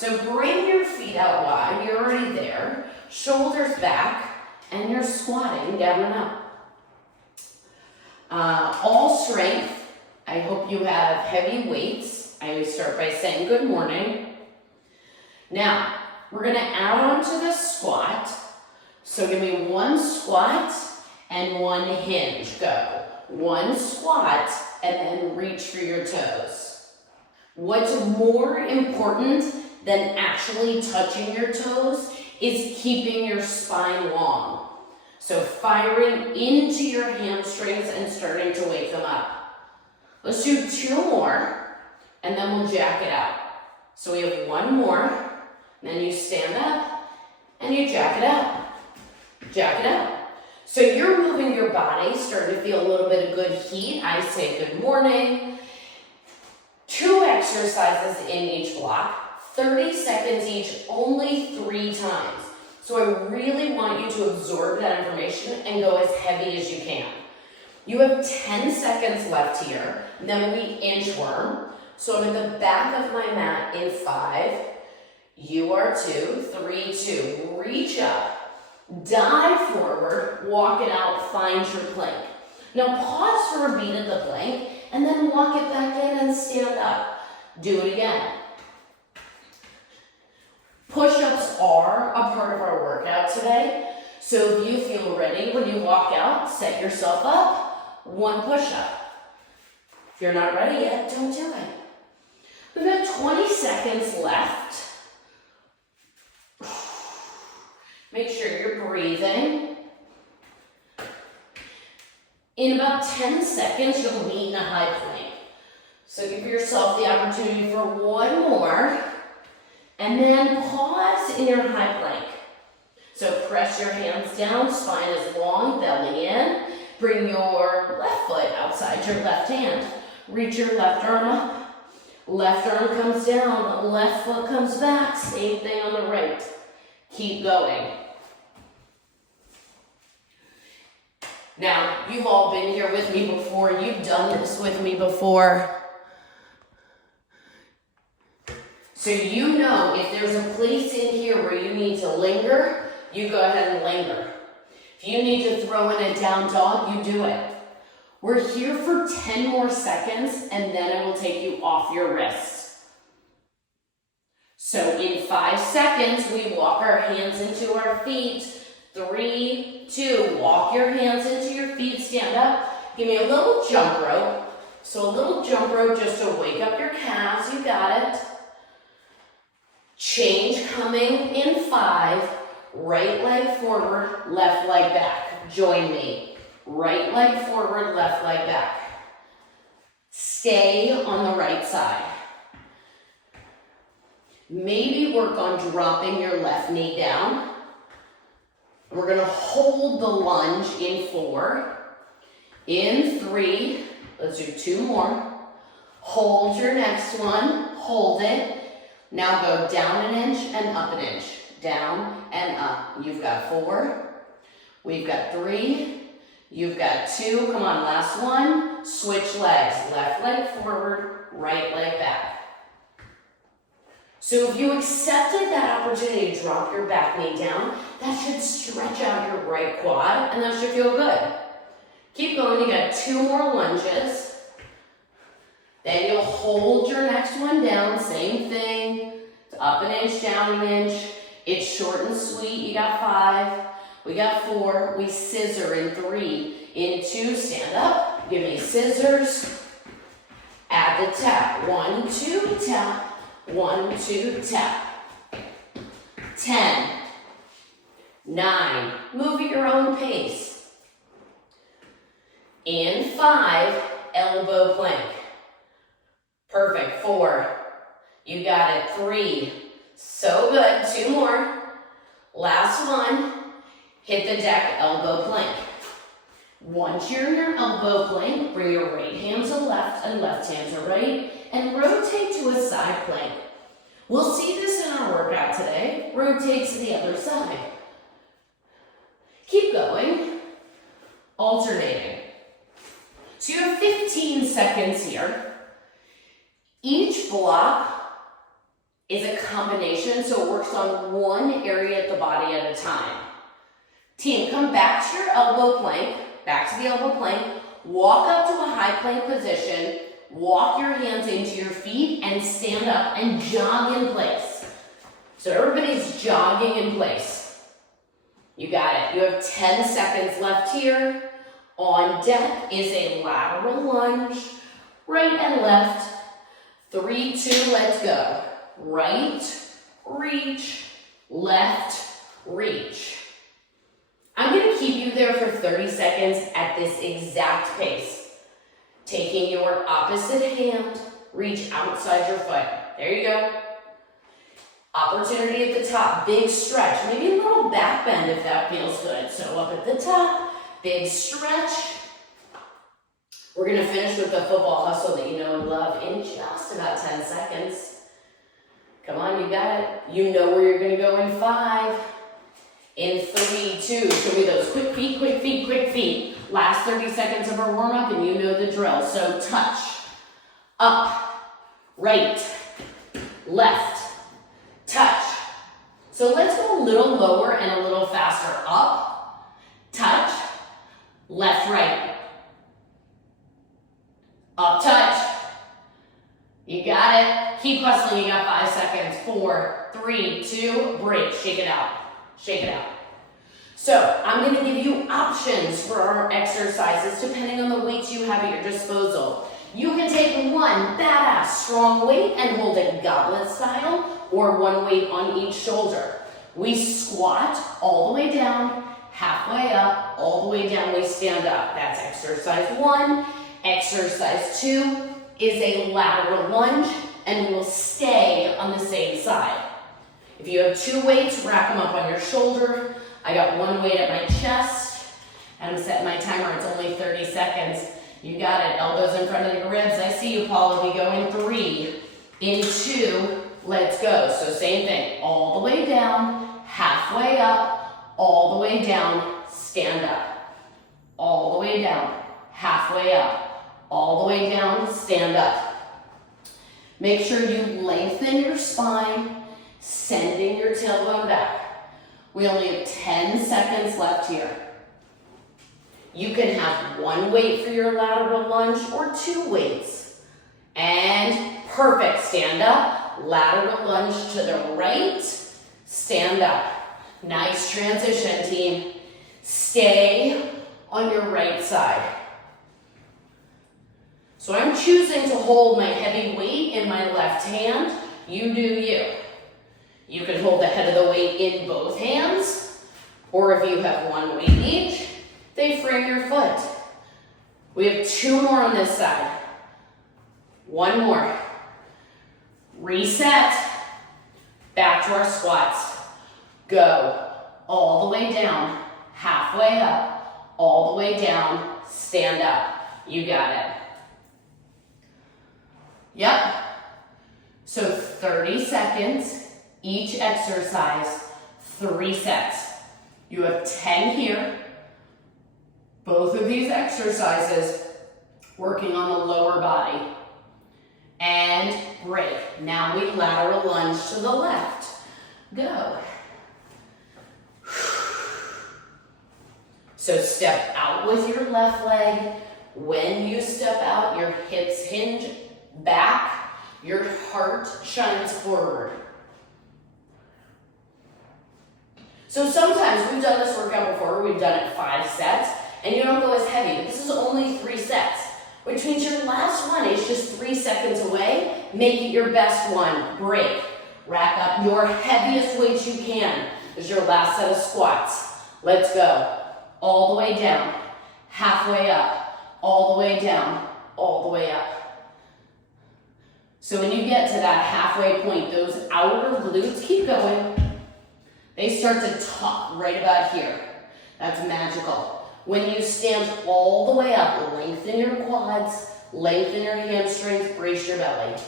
So bring your feet out wide, you're already there. Shoulders back, and you're squatting down and up. All strength. I hope you have heavy weights. I always start by saying good morning. Now, we're gonna add on to the squat. So give me one squat and one hinge, go. One squat and then reach for your toes. What's more important than actually touching your toes is keeping your spine long. So firing into your hamstrings and starting to wake them up. Let's do 2 more, and then we'll jack it out. So we have 1 more, then you stand up, and you jack it out. Jack it out. So you're moving your body, starting to feel a little bit of good heat. I say good morning. 2 exercises in each block, 30 seconds each, only 3 times. So I really want you to absorb that information and go as heavy as you can. You have 10 seconds left here, then we inchworm. So I'm at the back of my mat in 5, you are 2, 3, 2. Reach up, dive forward, walk it out, find your plank. Now pause for a beat at the plank, and then walk it back in and stand up. Do it again. Push-ups are a part of our workout today. So if you feel ready when you walk out, set yourself up. 1 push-up. If you're not ready yet, don't do it. We've got 20 seconds left. Make sure you're breathing. In about 10 seconds, you'll meet in a high plank. So give yourself the opportunity for 1 more. And then pause in your high plank. So press your hands down, spine is long, belly in. Bring your left foot outside your left hand. Reach your left arm up. Left arm comes down, left foot comes back. Same thing on the right. Keep going. Now, you've all been here with me before. You've done this with me before. So you know if there's a place in here where you need to linger, you go ahead and linger. If you need to throw in a down dog, you do it. We're here for 10 more seconds, and then I will take you off your wrists. So in 5 seconds, we walk our hands into our feet. 3, 2, walk your hands into your feet, stand up. Give me a little jump rope. So a little jump rope just to wake up your calves, you got it. Change coming in 5. Right leg forward, left leg back. Join me. Right leg forward, left leg back. Stay on the right side. Maybe work on dropping your left knee down. We're going to hold the lunge in 4. In 3. Let's do 2 more. Hold your next one. Hold it. Now go down an inch and up an inch. Down and up. You've got 4. We've got 3. You've got 2. Come on, last one. Switch legs. Left leg forward, right leg back. So if you accepted that opportunity to drop your back knee down, that should stretch out your right quad, and that should feel good. Keep going. You got 2 more lunges. Then you'll hold your next one down. Same thing. Up an inch, down an inch. It's short and sweet. You got 5. We got 4. We scissor in 3. In 2, stand up. Give me scissors. Add the tap. 1, 2, tap. 1, 2, tap. 10. 9. Move at your own pace. In 5, elbow plank. Perfect. 4. You got it. 3. So good. 2 more. Last one. Hit the deck, elbow plank. Once you're in your elbow plank, bring your right hand to left and left hand to right, and rotate to a side plank. We'll see this in our workout today. Rotate to the other side. Keep going. Alternating. So you have 15 seconds here. Each block is a combination, so it works on one area of the body at a time. Team, come back to your elbow plank, back to the elbow plank, walk up to a high plank position, walk your hands into your feet and stand up and jog in place. So everybody's jogging in place. You got it. You have 10 seconds left here. On deck is a lateral lunge, right and left. 3, 2, let's go. Right, reach, left, reach. I'm going to keep you there for 30 seconds at this exact pace. Taking your opposite hand, reach outside your foot. There you go. Opportunity at the top, big stretch. Maybe a little back bend if that feels good. So up at the top, big stretch. We're going to finish with the football hustle that you know and love in just about 10 seconds. Come on, you got it. You know where you're going to go in 5. In 3, 2, show me those quick feet, quick feet, quick feet. Last 30 seconds of our warm up and you know the drill. So touch, up, right, left, touch. So let's go a little lower and a little faster. Up, touch, left, right. Up, touch. You got it. Keep hustling, you got 5 seconds. 4, 3, 2, break, shake it out. Shake it out. So I'm going to give you options for our exercises depending on the weights you have at your disposal. You can take one badass strong weight and hold it goblet style or one weight on each shoulder. We squat all the way down, halfway up, all the way down, we stand up. That's exercise 1. Exercise 2 is a lateral lunge and we will stay on the same side. If you have 2 weights, rack them up on your shoulder. I got 1 weight at my chest, and I'm setting my timer. It's only 30 seconds. You got it. Elbows in front of your ribs. I see you, Paula. We go in 3, in 2, let's go. So same thing. All the way down, halfway up, all the way down, stand up. All the way down, halfway up, all the way down, stand up. Make sure you lengthen your spine, sending your tailbone back. We only have 10 seconds left here. You can have 1 weight for your lateral lunge or 2 weights. And perfect, stand up, lateral lunge to the right, stand up. Nice transition, team. Stay on your right side. So I'm choosing to hold my heavy weight in my left hand. You do you. You can hold the head of the weight in both hands, or if you have 1 weight each, they frame your foot. We have 2 more on this side. 1 more. Reset. Back to our squats. Go. All the way down, halfway up, all the way down, stand up. You got it. Yep. So 30 seconds. Each exercise, 3 sets. You have 10 here. Both of these exercises working on the lower body. And break. Now we lateral lunge to the left. Go. So step out with your left leg. When you step out, your hips hinge back. Your heart shines forward. So sometimes we've done this workout before, we've done it 5 sets, and you don't go as heavy, but this is only 3 sets, which means your last one is just 3 seconds away. Make it your best one. Break. Rack up your heaviest weights you can. This is your last set of squats. Let's go. All the way down, halfway up, all the way down, all the way up. So when you get to that halfway point, those outer glutes, keep going. They start to tuck right about here. That's magical. When you stand all the way up, lengthen your quads, lengthen your hamstrings, brace your belly.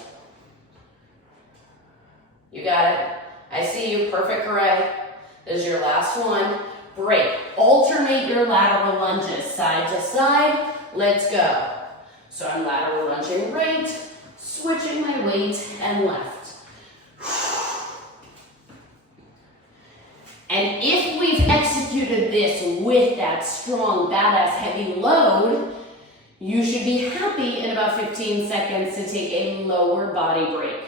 You got it. I see you, perfect, correct. This is your last one. Break. Alternate your lateral lunges, side to side. Let's go. So I'm lateral lunging right, switching my weight and left. you to this with that strong, badass, heavy load, you should be happy in about 15 seconds to take a lower body break.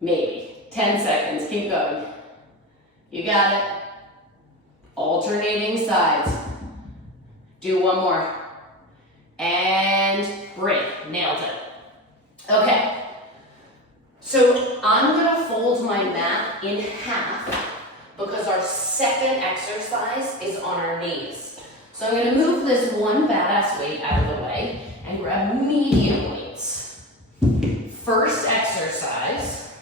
Maybe 10 seconds, keep going. You got it. Alternating sides. Do one more. And break, nailed it. Okay, so I'm gonna fold my mat in half because our second exercise is on our knees. So I'm gonna move this one badass weight out of the way and grab medium weights. First exercise,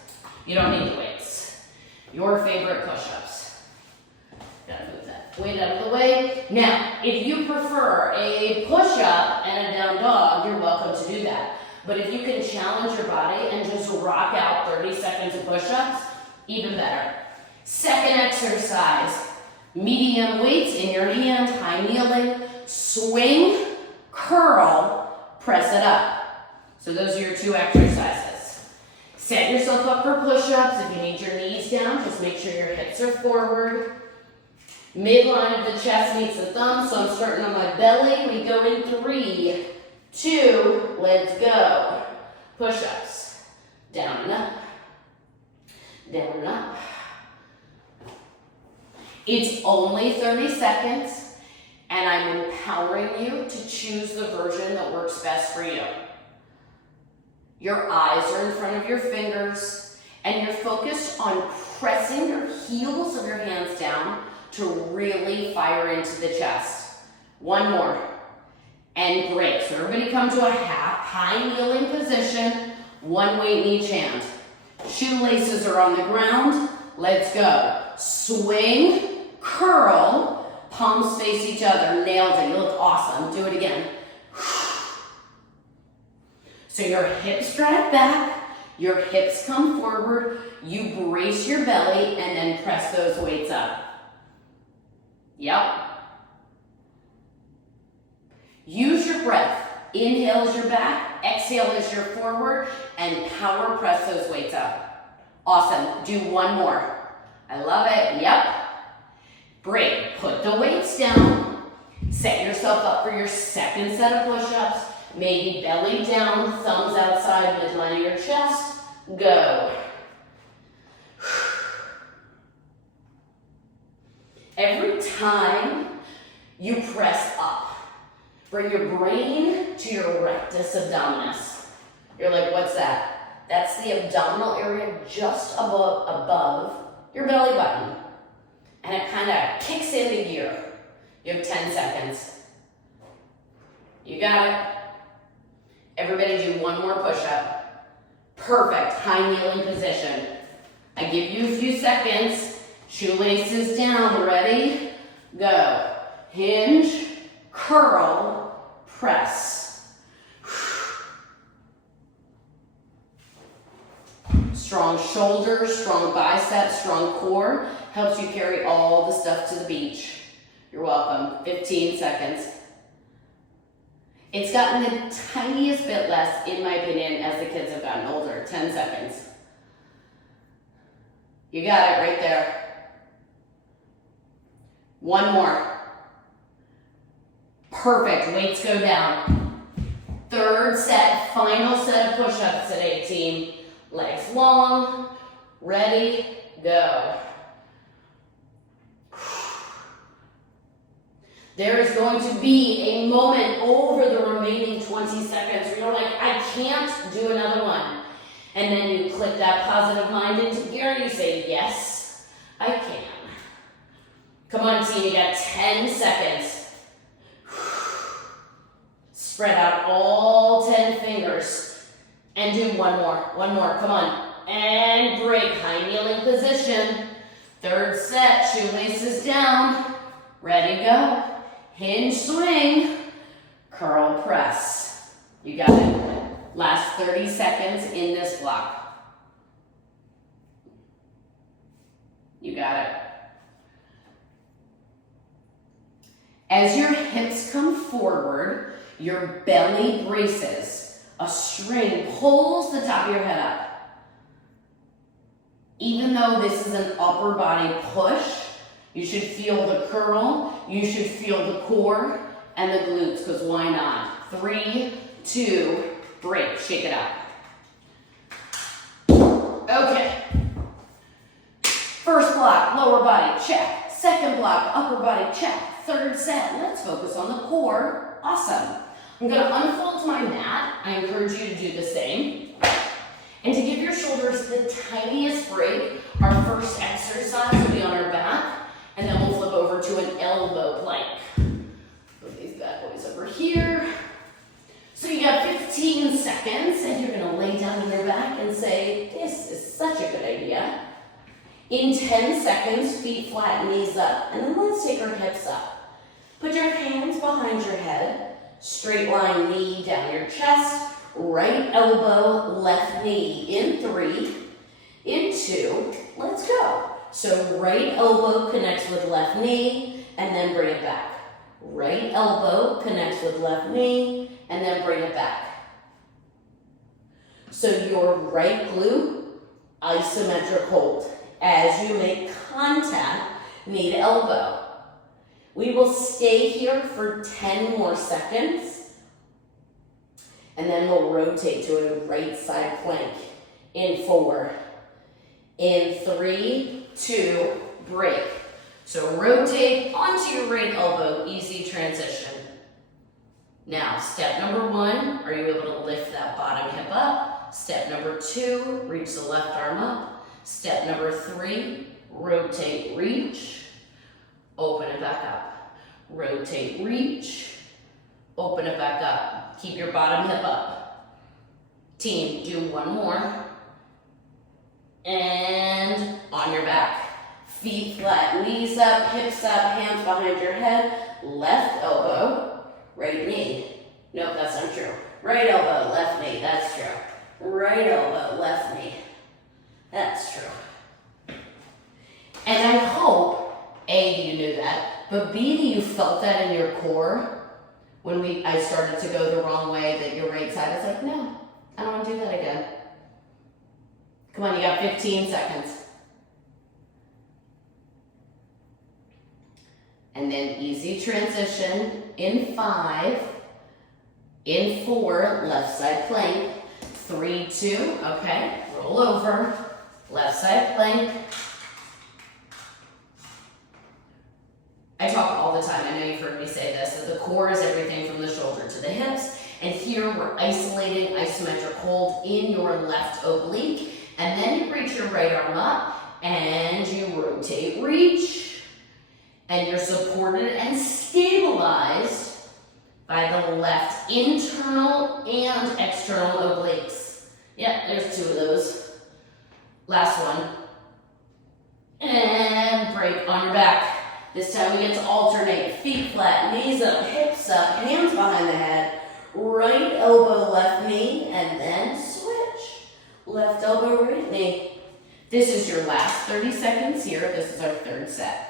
you don't need the weights. Your favorite push-ups. Gotta move that weight out of the way. Now, if you prefer a push-up and a down dog, you're welcome to do that. But if you can challenge your body and just rock out 30 seconds of push-ups, even better. Second exercise, medium weights in your hand, high kneeling, swing, curl, press it up. So those are your two exercises. Set yourself up for push-ups. If you need your knees down, just make sure your hips are forward. Midline of the chest meets the thumb, so I'm starting on my belly. We go in 3, 2, let's go. Push-ups. Down and up. Down and up. It's only 30 seconds, and I'm empowering you to choose the version that works best for you. Your eyes are in front of your fingers, and you're focused on pressing your heels of your hands down to really fire into the chest. One more. And break. So everybody come to a half high kneeling position, one weight in each hand. Shoelaces are on the ground. Let's go. Swing, curl, palms face each other. Nailed it. You look awesome. Do it again. So your hips drive back, your hips come forward, you brace your belly, and then press those weights up. Yep. Use your breath. Inhale as your back, exhale as your forward, and power press those weights up. Awesome. Do one more. I love it. Yep. Break. Put the weights down. Set yourself up for your second set of push-ups. Maybe belly down, thumbs outside, midline of your chest. Go. Every time you press up, bring your brain to your rectus abdominis. You're like, what's that? That's the abdominal area just above your belly button. And it kind of kicks into gear. You have 10 seconds. You got it. Everybody do one more push-up. Perfect. High kneeling position. I give you a few seconds. Shoelaces down. Ready? Go. Hinge, curl, press. Strong shoulders, strong biceps, strong core. Helps you carry all the stuff to the beach. You're welcome. 15 seconds. It's gotten the tiniest bit less, in my opinion, as the kids have gotten older. 10 seconds. You got it right there. One more. Perfect. Weights go down. Third set, final set of push-ups today, team. Legs long. Ready, go. There is going to be a moment over the remaining 20 seconds where you're like, I can't do another one. And then you click that positive mind into gear and you say, yes, I can. Come on, team, you got 10 seconds. Spread out all 10 fingers and do one more, come on. And break, high kneeling position. Third set, shoelaces down. Ready, go. Hinge, swing, curl, press. You got it. Last 30 seconds in this block. You got it. As your hips come forward, your belly braces. A string pulls the top of your head up. Even though this is an upper body push, You should feel the curl, you should feel the core and the glutes, because why not? 3, 2, break, shake it out. Okay. First block, lower body, check. Second block, upper body, check. Third set, let's focus on the core. Awesome. I'm gonna unfold my mat. I encourage you to do the same. And to give your shoulders the tiniest break, our first exercise will be on our back, and then we'll flip over to an elbow plank. Put these bad boys over here. So you got 15 seconds, and you're gonna lay down on your back and say, this is such a good idea. In 10 seconds, feet flat, knees up, and then let's take our hips up. Put your hands behind your head, straight line knee down your chest, right elbow, left knee, in 3, in 2, let's go. So right elbow connects with left knee, and then bring it back. Right elbow connects with left knee, and then bring it back. So your right glute, isometric hold. As you make contact, knee to elbow. We will stay here for 10 more seconds, and then we'll rotate to a right side plank. In 4, in 3, 2, break. So rotate onto your right elbow, easy transition. Now, step number 1, are you able to lift that bottom hip up? Step number 2, reach the left arm up. Step number 3, rotate, reach, open it back up. Rotate, reach, open it back up. Keep your bottom hip up. Team, do one more. And on your back. Feet flat, knees up, hips up, hands behind your head. Left elbow, right knee. Nope, that's not true. Right elbow, left knee, that's true. Right elbow, left knee. That's true. And I hope, A, you knew that, but B, that you felt that in your core when I started to go the wrong way, that your right side is like, no, I don't want to do that again. Come on, you got 15 seconds. And then easy transition in 5, in 4, left side plank, 3, 2, okay, roll over. Left side plank. I talk all the time, I know you've heard me say this, that the core is everything from the shoulder to the hips. And here we're isolating isometric hold in your left oblique. And then you reach your right arm up and you rotate, reach. And you're supported and stabilized by the left internal and external obliques. Yeah, there's 2 of those. Last one. And break on your back. This time we get to alternate. Feet flat, knees up, hips up, hands behind the head. Right elbow, left knee, and then switch. Left elbow, right knee. This is your last 30 seconds here. This is our 3rd set.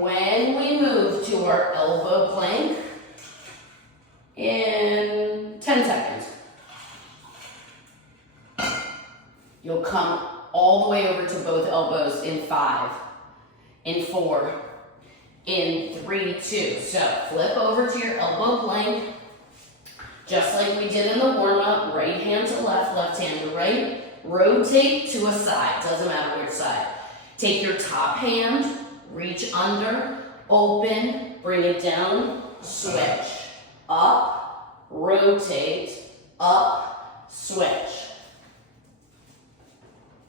When we move to our elbow plank, in 10 seconds. You'll come all the way over to both elbows in 5, in 4, in 3, 2. So flip over to your elbow plank, just like we did in the warm-up. Right hand to left, left hand to right. Rotate to a side, doesn't matter which side. Take your top hand, reach under, open, bring it down, switch. Up, rotate, up, switch.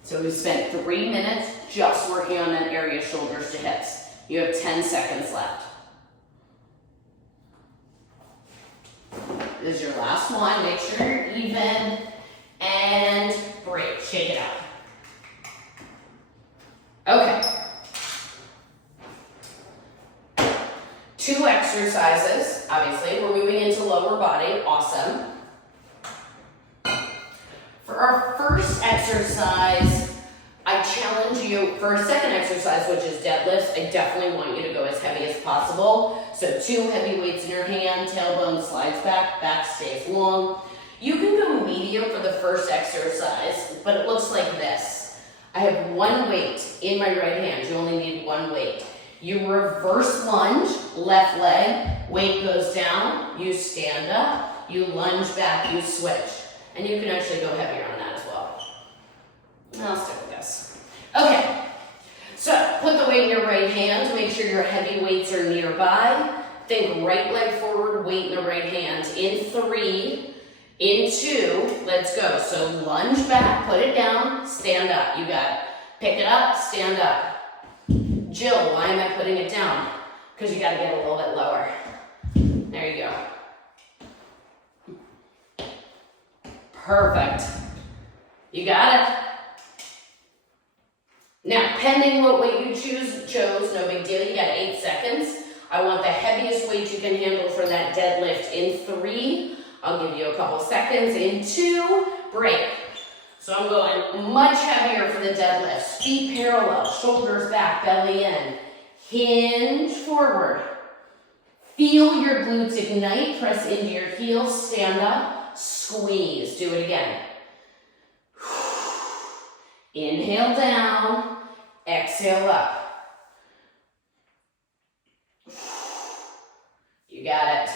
So we spent 3 minutes just working on that area, shoulders to hips. You have 10 seconds left. This is your last one. Make sure you're even and break. Shake it out. Okay. 2 exercises, obviously. We're moving into lower body. Awesome. For our first exercise, I challenge you for a second exercise, which is deadlifts. I definitely want you to go as heavy as possible. So 2 heavy weights in your hand, tailbone slides back, back stays long. You can go medium for the first exercise, but it looks like this. I have one weight in my right hand. You only need one weight. You reverse lunge, left leg, weight goes down, you stand up, you lunge back, you switch. And you can actually go heavier on that as well. I'll stick with this. Okay, so put the weight in your right hand, make sure your heavy weights are nearby. Think right leg forward, weight in the right hand. In 3, in 2, let's go. So lunge back, put it down, stand up. You got it. Pick it up, stand up. Jill, why am I putting it down? Because you got to get a little bit lower. There you go. Perfect. You got it. Now, pending what weight you chose, no big deal. You got 8 seconds. I want the heaviest weight you can handle for that deadlift. In 3, I'll give you a couple seconds. In 2, break. So I'm going much heavier for the deadlifts. Feet parallel, shoulders back, belly in. Hinge forward. Feel your glutes ignite. Press into your heels. Stand up. Squeeze. Do it again. Inhale down. Exhale up. You got it.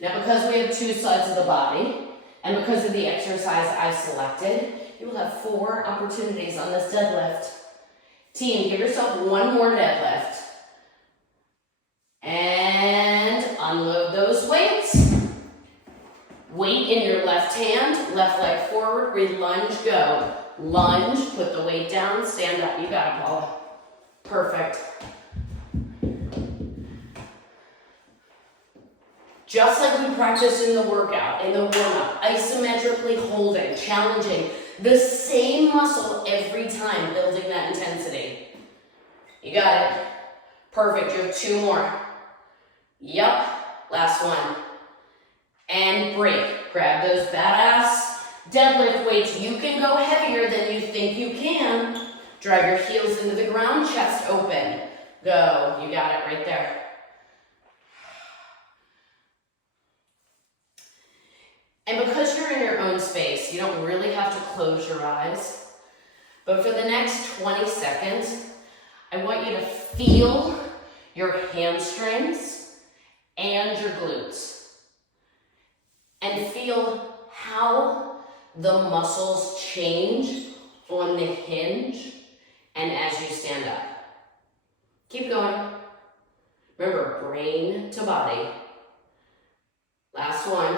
Now, because we have 2 sides of the body, and because of the exercise I selected, you will have 4 opportunities on this deadlift. Team, give yourself one more deadlift. And unload those weights. Weight in your left hand, left leg forward, re-lunge, go. Lunge, put the weight down, stand up. You got it, Paula. Perfect. Just like we practiced in the workout, in the warm-up, isometrically holding, challenging the same muscle every time, building that intensity. You got it. Perfect. You have 2 more. Yup. Last one. And break. Grab those badass deadlift weights. You can go heavier than you think you can. Drive your heels into the ground, chest open. Go. You got it right there. And because you're in your own space, you don't really have to close your eyes. But for the next 20 seconds, I want you to feel your hamstrings and your glutes. And feel how the muscles change on the hinge and as you stand up. Keep going. Remember, brain to body. Last one.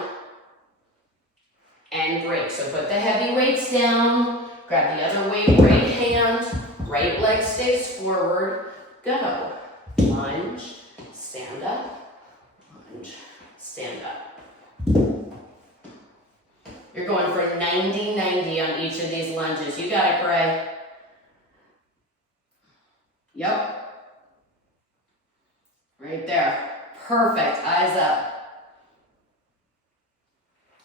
And break. So put the heavy weights down, grab the other weight, right hand, right leg stays forward, go. Lunge, stand up, lunge, stand up. You're going for 90-90 on each of these lunges. You got it, Gray. Yep. Right there. Perfect. Eyes up.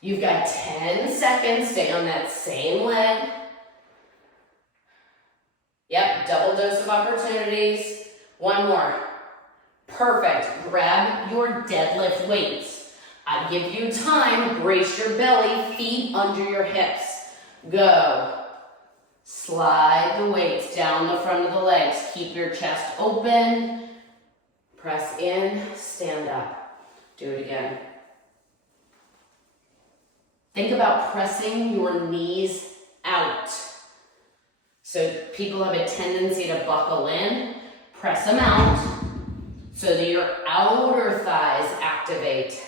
You've got 10 seconds. Stay on that same leg. Yep, double dose of opportunities. One more. Perfect. Grab your deadlift weights. I give you time. Brace your belly, feet under your hips. Go. Slide the weights down the front of the legs. Keep your chest open. Press in, stand up. Do it again. Think about pressing your knees out. So people have a tendency to buckle in. Press them out so that your outer thighs activate.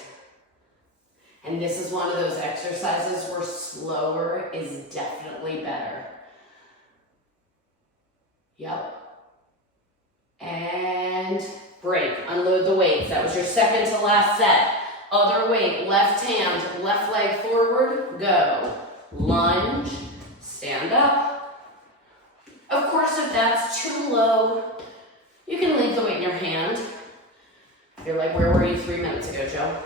And this is one of those exercises where slower is definitely better. Yep. And break. Unload the weights. That was your second to last set. Other weight, left hand, left leg forward, go. Lunge, stand up. Of course, if that's too low, you can leave the weight in your hand. You're like, where were you 3 minutes ago, Joe?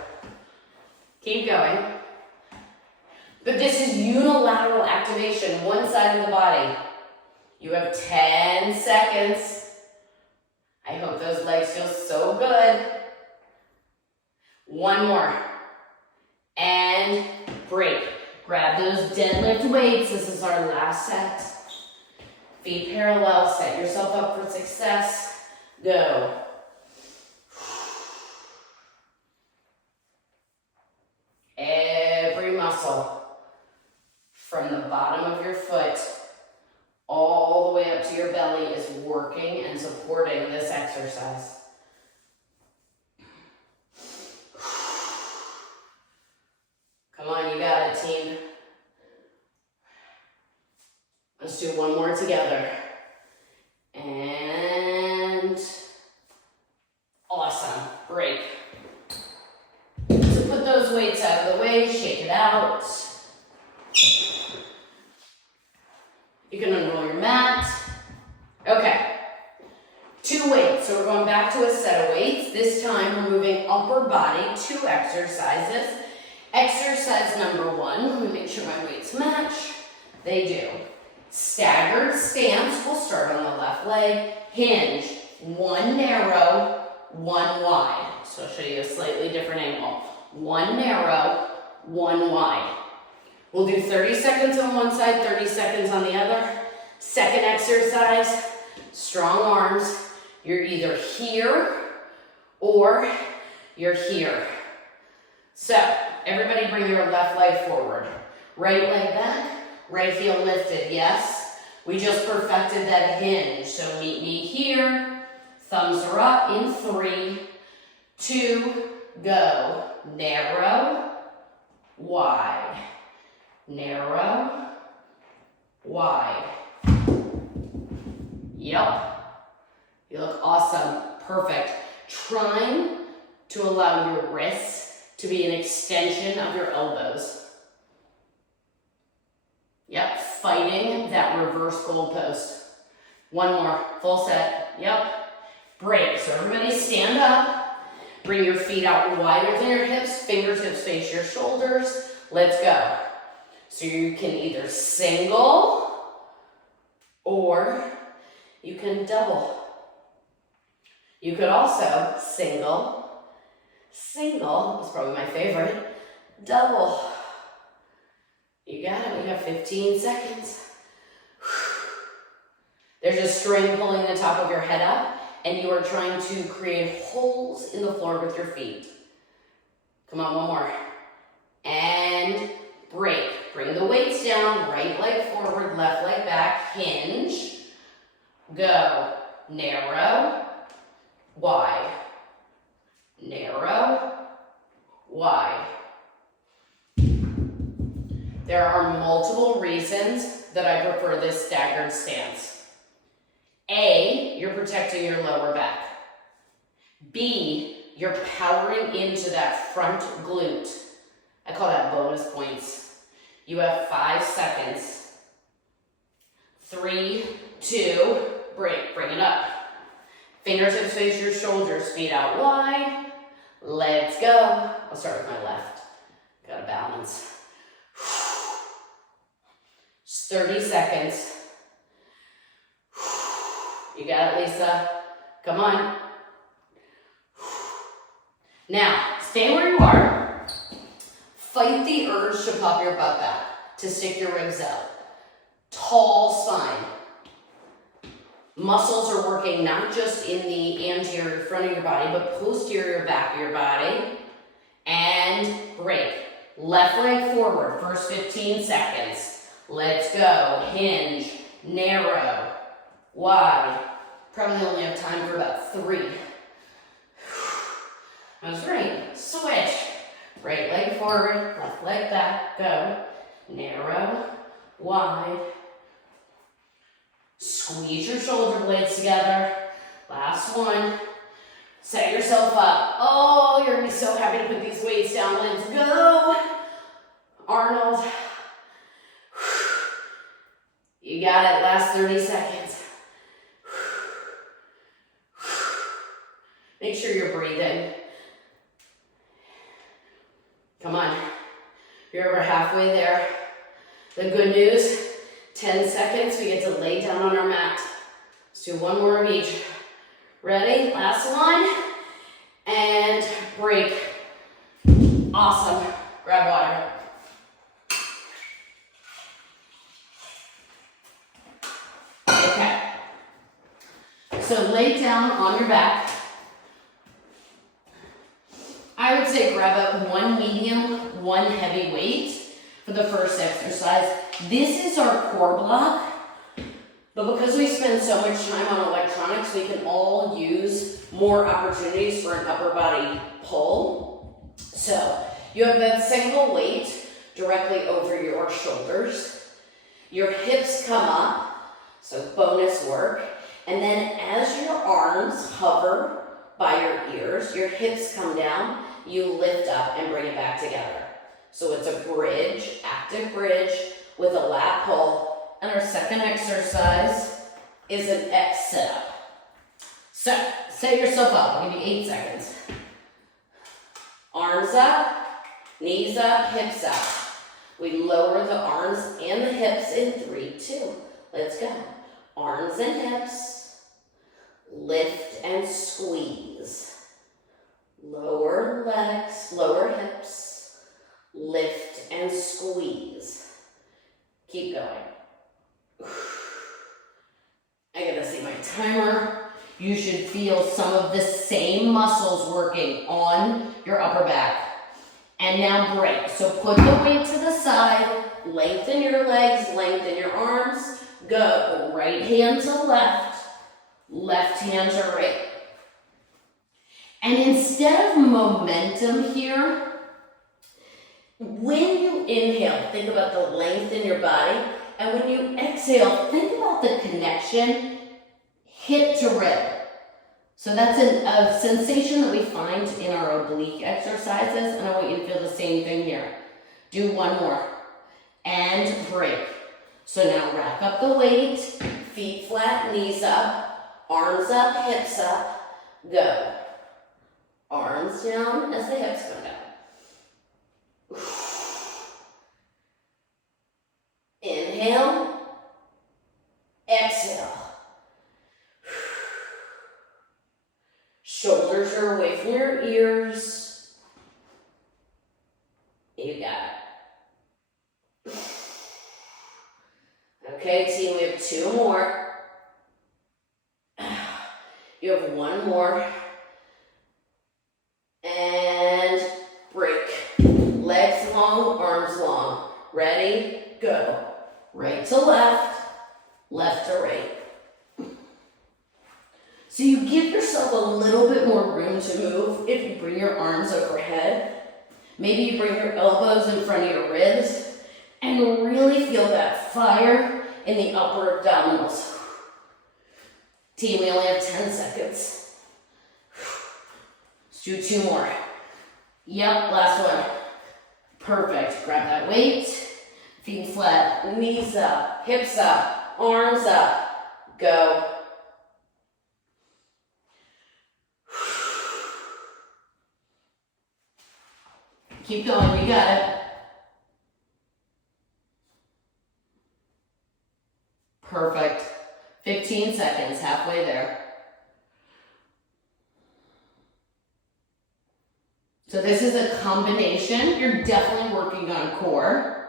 Keep going. But this is unilateral activation, one side of the body. You have 10 seconds. I hope those legs feel so good. One more. And break. Grab those deadlift weights. This is our last set. Feet parallel, set yourself up for success. Go. Every muscle from the bottom of your foot all the way up to your belly is working and supporting this exercise. Come on, you got it, team. Let's do one more together. And awesome, break. So put those weights out of the way, shake it out. You can unroll your mat. Okay, 2 weights. So we're going back to a set of weights. This time we're moving upper body, 2 exercises. Exercise number 1, let me make sure my weights match. They do. Staggered stance, we'll start on the left leg. Hinge, 1 narrow, 1 wide. So I'll show you a slightly different angle. 1 narrow, 1 wide. We'll do 30 seconds on one side, 30 seconds on the other. Second exercise, strong arms. You're either here or you're here. So, everybody bring your left leg forward. Right leg back, right heel lifted, yes? We just perfected that hinge. So meet me here. Thumbs are up in 3, 2, go. Narrow, wide. Narrow, wide. Yep. You look awesome. Perfect. Trying to allow your wrists to be an extension of your elbows. Yep, fighting that reverse goalpost. One more, full set. Yep. Break. So everybody stand up. Bring your feet out wider than your hips. Fingertips face your shoulders. Let's go. So you can either single or you can double. You could also single is probably my favorite, double. You got it, we have 15 seconds. There's a string pulling the top of your head up, and you are trying to create holes in the floor with your feet. Come on, one more. And break. Bring the weights down, right leg forward, left leg back, hinge. Go. Narrow, wide. Narrow, wide. There are multiple reasons that I prefer this staggered stance. A, you're protecting your lower back. B, you're powering into that front glute. I call that bonus points. You have 5 seconds. 3, 2, break, bring it up. Fingertips face your shoulders, feet out wide. Let's go. I'll start with my left. Gotta balance. Just 30 seconds. You got it, Lisa. Come on. Now, stay where you are. Fight the urge to pop your butt back, to stick your ribs out. Tall spine. Muscles are working not just in the anterior front of your body, but posterior back of your body. And break. Left leg forward, first 15 seconds. Let's go. Hinge, narrow, wide. Probably only have time for about 3. That was great. Switch. Right leg forward, left leg back, go. Narrow, wide. Squeeze your shoulder blades together. Last one. Set yourself up. Oh, you're gonna be so happy to put these weights down. Let's go. Arnold. You got it. Last 30 seconds. Make sure you're breathing. Come on. You're over halfway there. The good news, 10 seconds, we get to lay down on our mat. Let's do one more of each. Ready? Last one. And break. Awesome. Grab water. so lay down on your back. I would say grab up one medium, one heavy weight for the first exercise. This is our core block, but because we spend so much time on electronics, we can all use more opportunities for an upper body pull. So you have that single weight directly over your shoulders. Your hips come up, so bonus work. And then as your arms hover by your ears, your hips come down, you lift up and bring it back together. So it's a bridge, active bridge with a lat pull. And our second exercise is an X sit-up. So set yourself up, I'll give you 8 seconds. Arms up, knees up, hips up. We lower the arms and the hips in 3, 2. Let's go. Arms and hips. Lift and squeeze. Lower legs, lower hips. Lift and squeeze. Keep going. I gotta see my timer. You should feel some of the same muscles working on your upper back. And now break. So put the weight to the side, lengthen your legs, lengthen your arms. Go. Right hand to left, left hand to right. And instead of momentum here, when you inhale, think about the length in your body. And when you exhale, think about the connection hip to rib. So that's a sensation that we find in our oblique exercises, and I want you to feel the same thing here. Do one more, and break. So now rack up the weight, feet flat, knees up, arms up, hips up, go. Arms down as the hips come down. Inhale, exhale. Shoulders are away from your ears. You got it. Okay, team, we have 2 more. You have 1 more. And break. Legs long, arms long. Ready, go. Right to left, left to right. So you give yourself a little bit more room to move if you bring your arms overhead. Maybe you bring your elbows in front of your ribs and really feel that fire in the upper abdominals. Team, we only have 10 seconds. Let's do 2 more. Yep, last one. Perfect. Grab that weight. Feet flat, knees up, hips up, arms up. Go. Keep going, you got it. Perfect. 15 seconds, halfway there. So this is a combination. You're definitely working on core,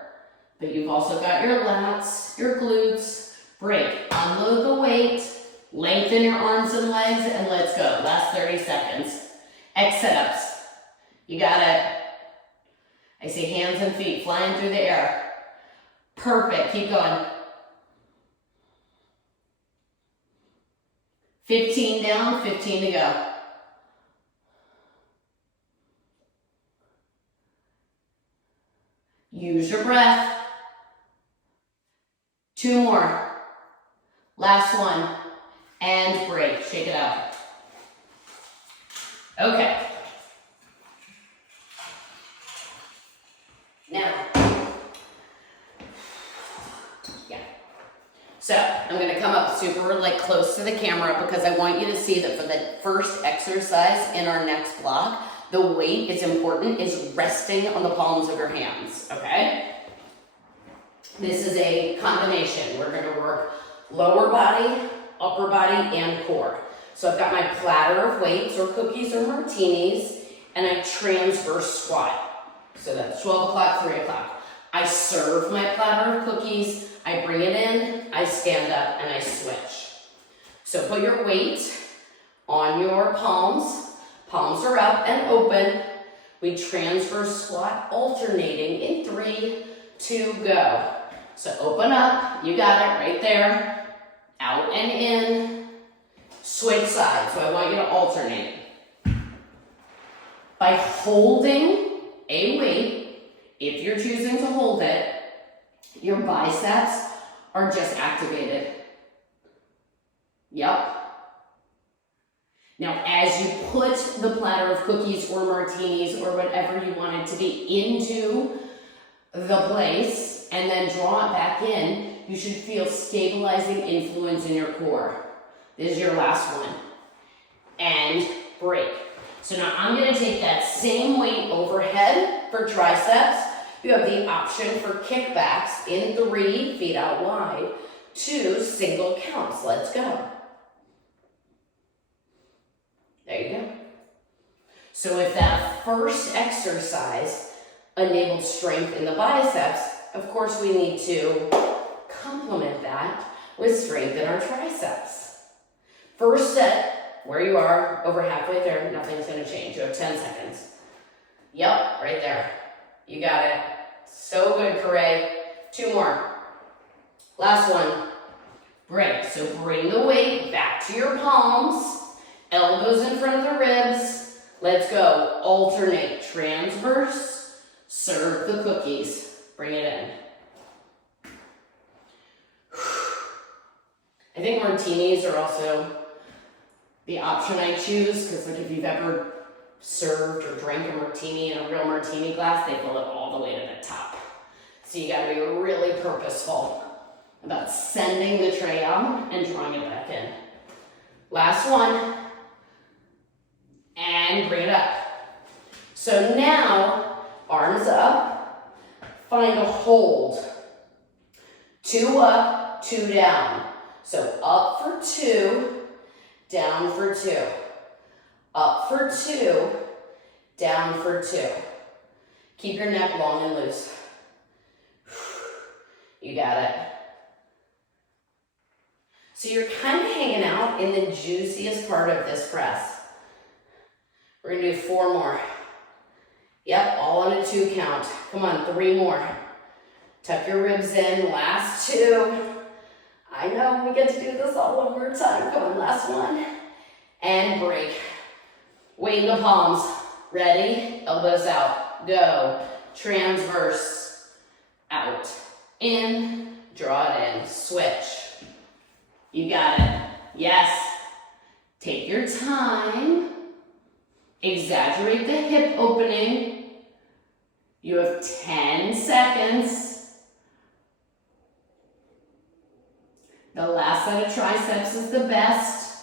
but you've also got your lats, your glutes. Break, unload the weight, lengthen your arms and legs, and let's go. Last 30 seconds. X sit-ups. You got it. I see hands and feet flying through the air. Perfect, keep going. 15 down, 15 to go. Use your breath. 2 more. Last one. And break, shake it out. Okay. Now, so I'm gonna come up super close to the camera because I want you to see that for the first exercise in our next block, the weight is important, is resting on the palms of your hands, okay? This is a combination. We're gonna work lower body, upper body, and core. So I've got my platter of weights or cookies or martinis, and I transverse squat. So that's 12 o'clock, 3 o'clock. I serve my platter of cookies, I bring it in, I stand up, and I switch. So put your weight On your palms, palms are up and open. We transverse squat, alternating in 3, 2, go. So open up, you got it right there. Out and in. Switch sides, so I want you to alternate. By holding a weight, if you're choosing to hold it, your biceps are just activated. Yep. Now, as you put the platter of cookies or martinis or whatever you want it to be into the place and then draw it back in, you should feel stabilizing influence in your core. This is your last one. And break. So now I'm going to take that same weight overhead for triceps. You have the option for kickbacks in 3, feet out wide, 2 single counts. Let's go. There you go. So if that first exercise enabled strength in the biceps, of course we need to complement that with strength in our triceps. First set, where you are, over halfway there, nothing's going to change. You have 10 seconds. Yep, right there. You got it. So good, Corey. 2 more. Last one. Break. So bring the weight back to your palms. Elbows in front of the ribs. Let's go. Alternate. Transverse. Serve the cookies. Bring it in. I think martinis are also the option I choose, because like if you've ever served or drank a martini in a real martini glass, they fill it all the way to the top. So you gotta be really purposeful about sending the tray out and drawing it back in. Last one. And bring it up. So now, arms up, find a hold. 2 up, 2 down. So up for 2, down for 2. Up for 2, down for 2. Keep your neck long and loose. You got it. So you're kind of hanging out in the juiciest part of this press. We're gonna do 4 more. Yep, all on a 2 count. Come on, 3 more. Tuck your ribs in, last 2. I know, we get to do this all one more time. Come on, last one. And break. Weight in the palms. Ready? Elbows out. Go. Transverse. Out. In. Draw it in. Switch. You got it. Yes. Take your time. Exaggerate the hip opening. You have 10 seconds. The last set of triceps is the best.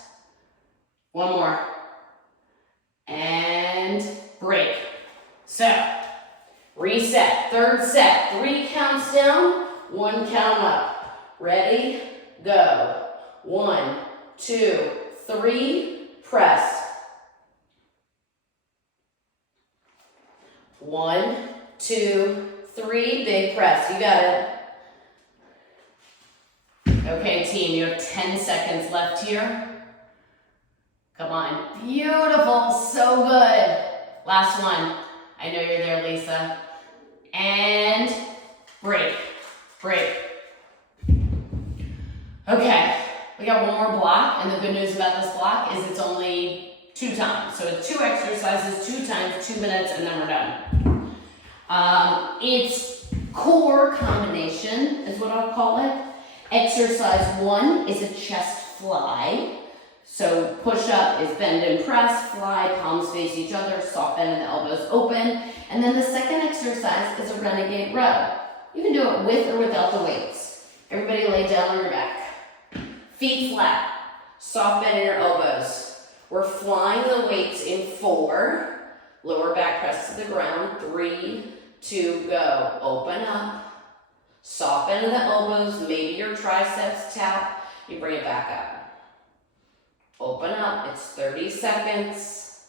1 more. And break. So, reset. 3rd set. 3 counts down, 1 count up. Ready? Go. 1, 2, 3. Press. 1, 2, 3. Big press. You got it. Okay, team, you have 10 seconds left here. Come on. Beautiful. So good. Last one. I know you're there, Lisa. And break. Break. Okay, we got 1 more block, and the good news about this block is it's only 2 times. So it's 2 exercises, 2 times, 2 minutes, and then we're done. It's core combination is what I'll call it. Exercise 1 is a chest fly. So push up is bend and press, fly, palms face each other, soft bend and the elbows open. And then the second exercise is a renegade row. You can do it with or without the weights. Everybody lay down on your back. Feet flat, soft bend in your elbows. We're flying the weights in 4. Lower back press to the ground. 3, 2, go. Open up. Soft bend in the elbows, maybe your triceps tap, you bring it back up. Open up, it's 30 seconds.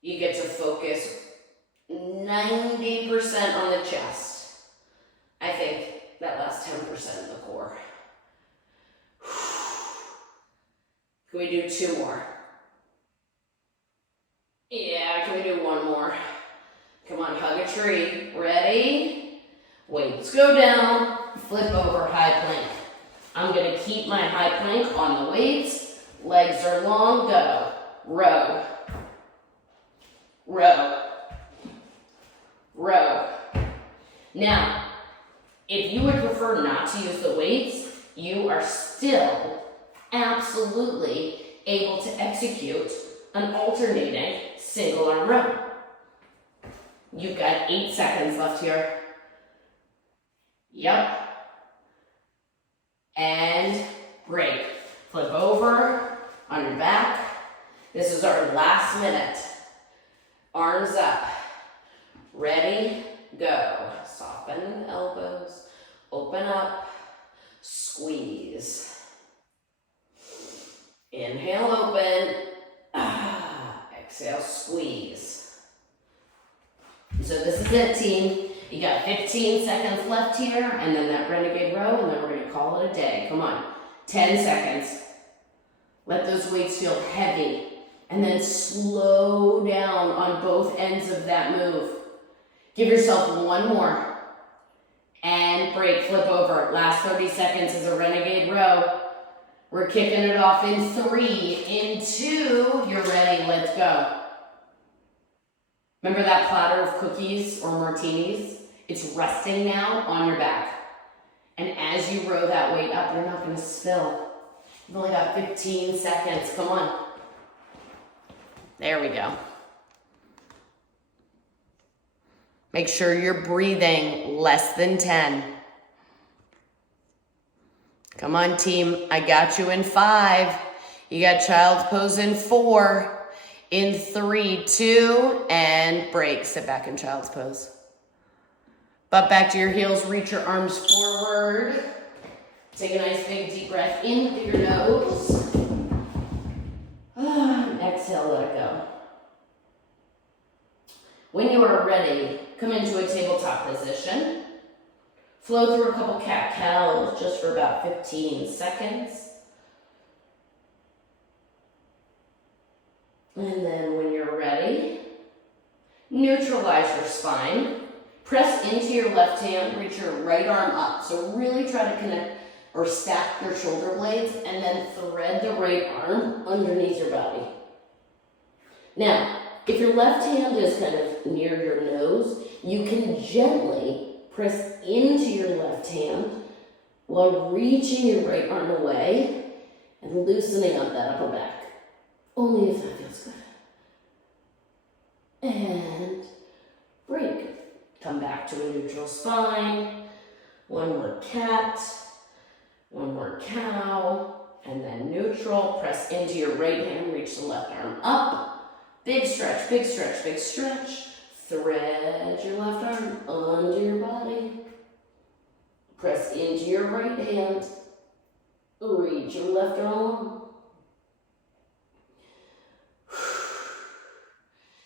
You get to focus 90% on the chest. I think that last 10% of the core. Can we do 2 more? tree. Ready? Weights go down, flip over, high plank. I'm gonna keep my high plank on the weights. Legs are long, go. Row. Row. Row. Now, if you would prefer not to use the weights, you are still absolutely able to execute an alternating single arm row. You've got 8 seconds left here. Yep. And break. Flip over on your back. This is our last minute. Arms up. Ready, go. Soften the elbows. Open up. Squeeze. Inhale, open. Exhale, squeeze. So this is it, team. You got 15 seconds left here, and then that renegade row, and then we're gonna call it a day. Come on, 10 seconds. Let those weights feel heavy, and then slow down on both ends of that move. Give yourself one more, and break, flip over. Last 30 seconds is a renegade row. We're kicking it off in 3, in 2, you're ready, let's go. Remember that platter of cookies or martinis? It's resting now on your back. And as you row that weight up, you're not gonna spill. You've only got 15 seconds, come on. There we go. Make sure you're breathing less than 10. Come on, team, I got you in 5. You got child's pose in 4. In 3, 2, and break. Sit back in child's pose. Butt back to your heels, reach your arms forward. Take a nice big deep breath in through your nose. Exhale, let it go. When you are ready, come into a tabletop position. Flow through a couple cat-cows just for about 15 seconds. And then when you're ready, neutralize your spine. Press into your left hand, reach your right arm up. So really try to connect or stack your shoulder blades and then thread the right arm underneath your body. Now, if your left hand is kind of near your nose, you can gently press into your left hand while reaching your right arm away and loosening up that upper back. Only if that feels good. And break. Come back to a neutral spine. One more cat. One more cow. And then neutral. Press into your right hand. Reach the left arm up. Big stretch, big stretch, big stretch. Thread your left arm under your body. Press into your right hand. Reach your left arm.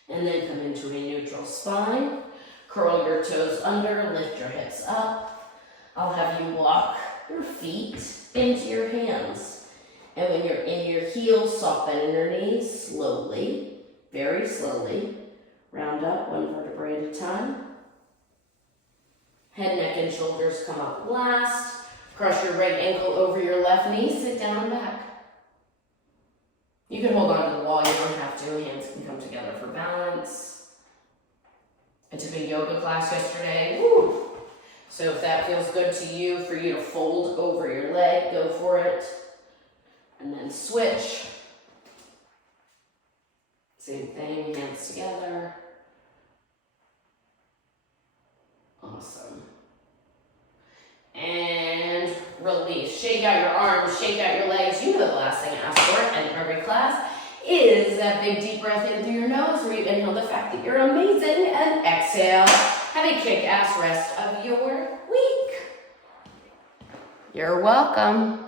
And then come into a neutral spine. Curl your toes under, lift your hips up. I'll have you walk your feet into your hands. And when you're in your heels, soft bend in your knees, slowly, very slowly. Round up one vertebrae at a time. Head, neck, and shoulders come up last. Cross your right ankle over your left knee, sit down and back. You can hold on to the wall, you don't have to. Hands can come together for balance. I took a yoga class yesterday. Woo. So if that feels good to you, for you to fold over your leg, go for it. And then switch. Same thing, hands together. Awesome. And release. Shake out your arms, shake out your legs. You know the last thing I ask for in every class is that big deep breath in through your nose where you inhale the fact that you're amazing and exhale. Have a kick-ass rest of your week. You're welcome.